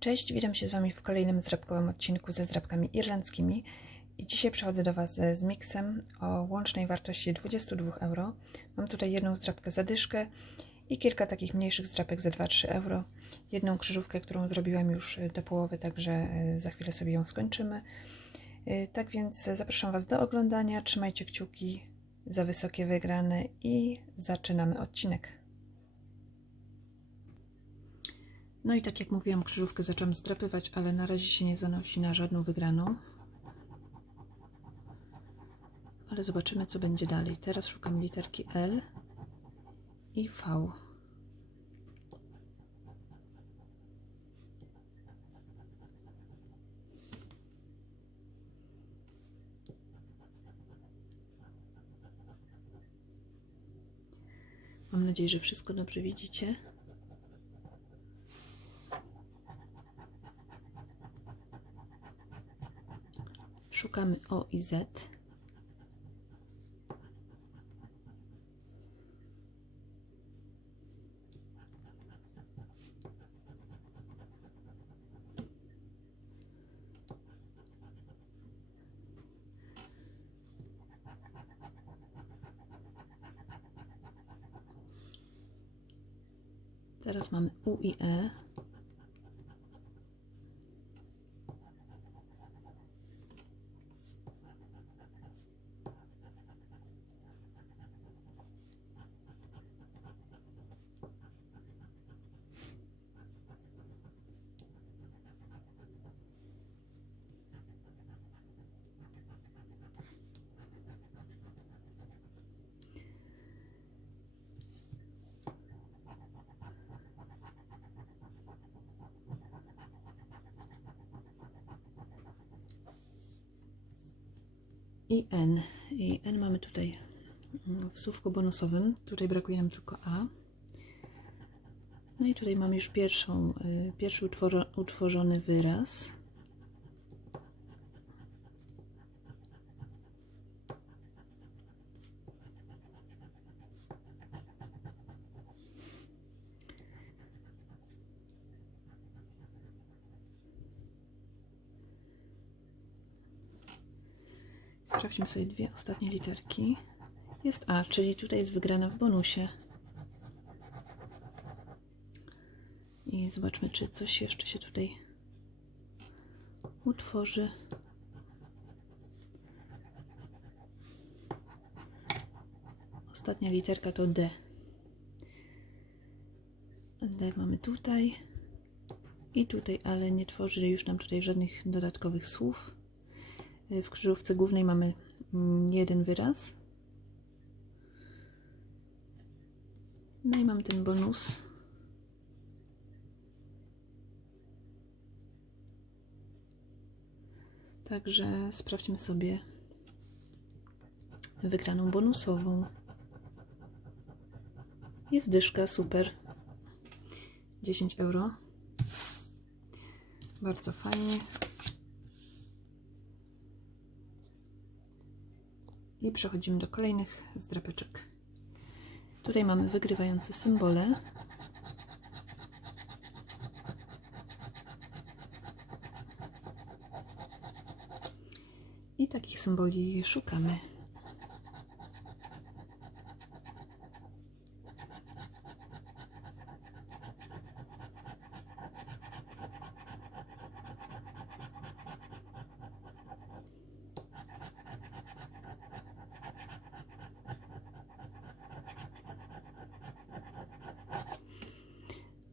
Cześć, witam się z Wami w kolejnym zdrabkowym odcinku ze zdrabkami irlandzkimi. I dzisiaj przychodzę do Was z miksem o łącznej wartości 22 euro. Mam tutaj jedną zdrabkę za dyszkę i kilka takich mniejszych zdrabek za 2-3 euro. Jedną krzyżówkę, którą zrobiłam już do połowy, także e, za chwilę sobie ją skończymy. E, tak więc zapraszam Was do oglądania, trzymajcie kciuki za wysokie wygrane i zaczynamy odcinek. No i tak jak mówiłam, krzyżówkę zaczęłam zdrapywać, ale na razie się nie zanosi na żadną wygraną. Ale zobaczymy, co będzie dalej. Teraz szukam literki L i V. Mam nadzieję, że wszystko dobrze widzicie. Szukamy O i Z. Teraz mamy U i E. i N. I N mamy tutaj w słówku bonusowym. Tutaj brakuje nam tylko A. No i tutaj mamy już pierwszą, y, pierwszy utworzony wyraz. Sprawdźmy sobie dwie ostatnie literki. Jest A, czyli tutaj jest wygrana w bonusie. I zobaczmy, czy coś jeszcze się tutaj utworzy. Ostatnia literka to D. D mamy tutaj i tutaj, ale nie tworzy już nam tutaj żadnych dodatkowych słów. W krzyżówce głównej mamy mm, jeden wyraz. No i mamy ten bonus. Także sprawdźmy sobie wygraną bonusową. Jest dyszka, super. 10 euro. Bardzo fajnie. I przechodzimy do kolejnych zdrapeczek. Tutaj mamy wygrywające symbole. I takich symboli szukamy.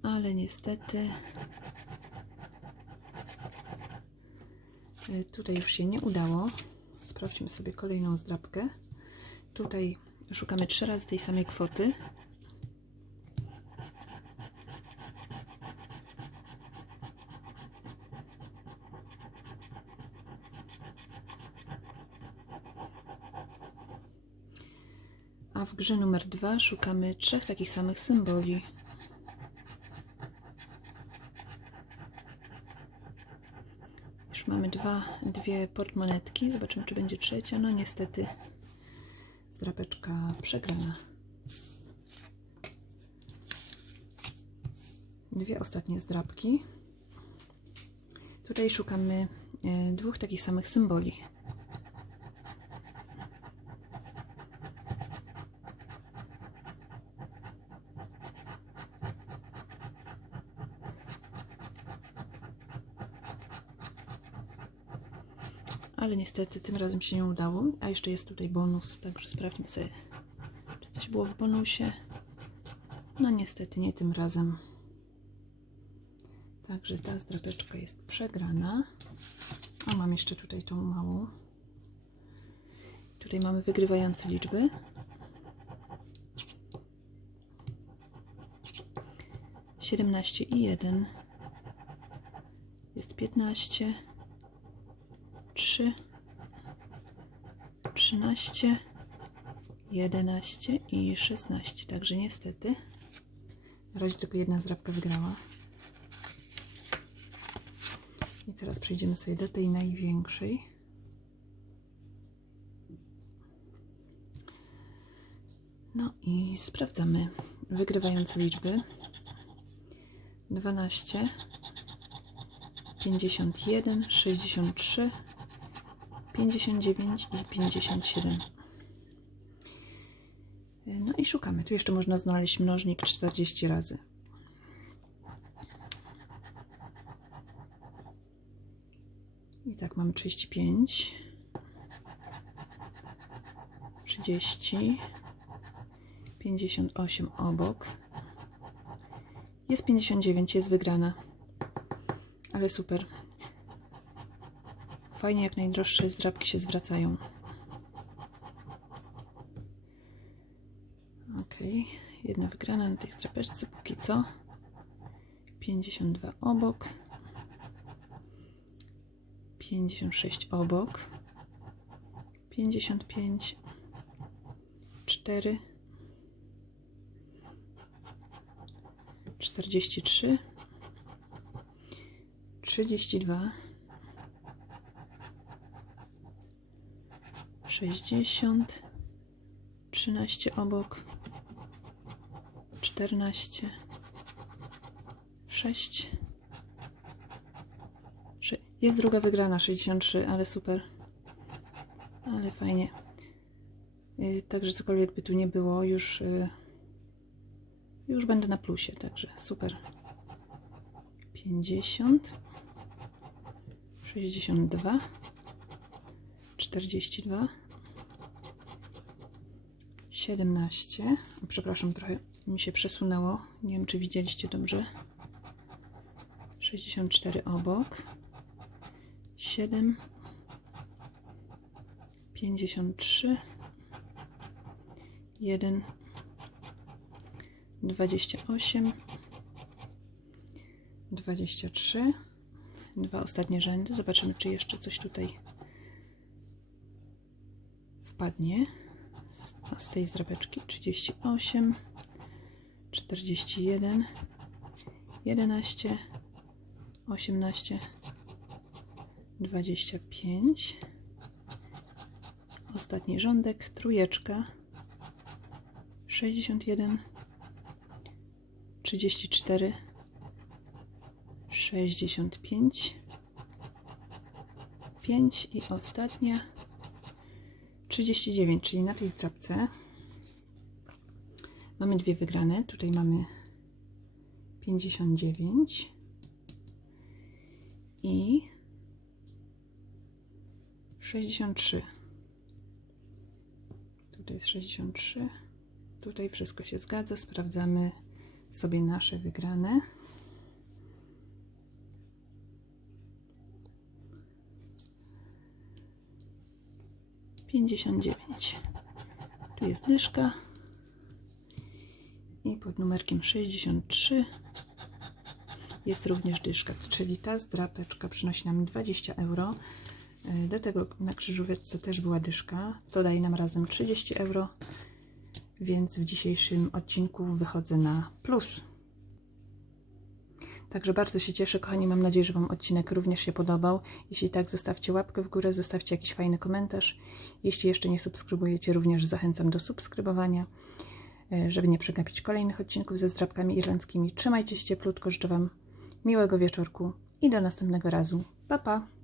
Ale niestety e, tutaj już się nie udało. Sprawdźmy sobie kolejną zdrabkę. Tutaj szukamy trzy razy tej samej kwoty. A w grze numer dwa szukamy trzech takich samych symboli. Mamy dwa, dwie portmonetki. Zobaczymy, czy będzie trzecia. No niestety zdrapeczka przegrana. Dwie ostatnie zdrapki. Tutaj szukamy e, dwóch takich samych symboli. Ale niestety tym razem się nie udało. A jeszcze jest tutaj bonus, także sprawdźmy sobie, czy coś było w bonusie. No niestety nie tym razem. Także ta zdrapeczka jest przegrana. A mam jeszcze tutaj tą małą. Tutaj mamy wygrywające liczby. Siedemnaście i jeden jest piętnaście, trzy, trzynaście, jedenaście i szesnaście. Także niestety na razie tylko jedna zdrabka wygrała. I teraz przejdziemy sobie do tej największej. No i sprawdzamy wygrywające liczby. 12, 51, 63, 59 i 57. No i szukamy. Tu jeszcze można znaleźć mnożnik 40 razy. I tak mam 35, 30, 58 obok. Jest 59, jest wygrana. Ale super. Fajnie, jak najdroższe zdrabki się zwracają. Ok, jedna wygrana na tej strapeczce póki co. 52 obok. 56 obok, 55, 4, 43, 32, 60, 13 obok, 14, 6, jest druga wygrana, 63, ale super. Ale fajnie. Y, także cokolwiek by tu nie było, już, y, już będę na plusie, także super. 50, 62, 42, 17. Przepraszam, trochę mi się przesunęło. Nie wiem, czy widzieliście dobrze. 64 obok. 7 53 1 28 23 dwa ostatnie rzędy zobaczymy czy jeszcze coś tutaj wpadnie z, tej zdrabeczki 38 41 11 18 25 ostatni rządek, trójeczka 61 34 65 5 i ostatnia 39, czyli na tej zdrabce mamy dwie wygrane. Tutaj mamy 59 i 63. Tutaj jest 63. Tutaj wszystko się zgadza. Sprawdzamy sobie nasze wygrane. Pięćdziesiąt dziewięć. Tu jest dyszka. I pod numerkiem 63 jest również dyszka, czyli ta zdrapeczka przynosi nam 20 euro. E, do tego na krzyżówce też była dyszka. To daje nam razem 30 euro, więc w dzisiejszym odcinku wychodzę na plus. Także bardzo się cieszę, kochani. Mam nadzieję, że Wam odcinek również się podobał. Jeśli tak, zostawcie łapkę w górę, zostawcie jakiś fajny komentarz. Jeśli jeszcze nie subskrybujecie, również zachęcam do subskrybowania, e, żeby nie przegapić kolejnych odcinków ze zdrabkami irlandzkimi. Trzymajcie się cieplutko, życzę Wam miłego wieczorku i do następnego razu. Pa, pa!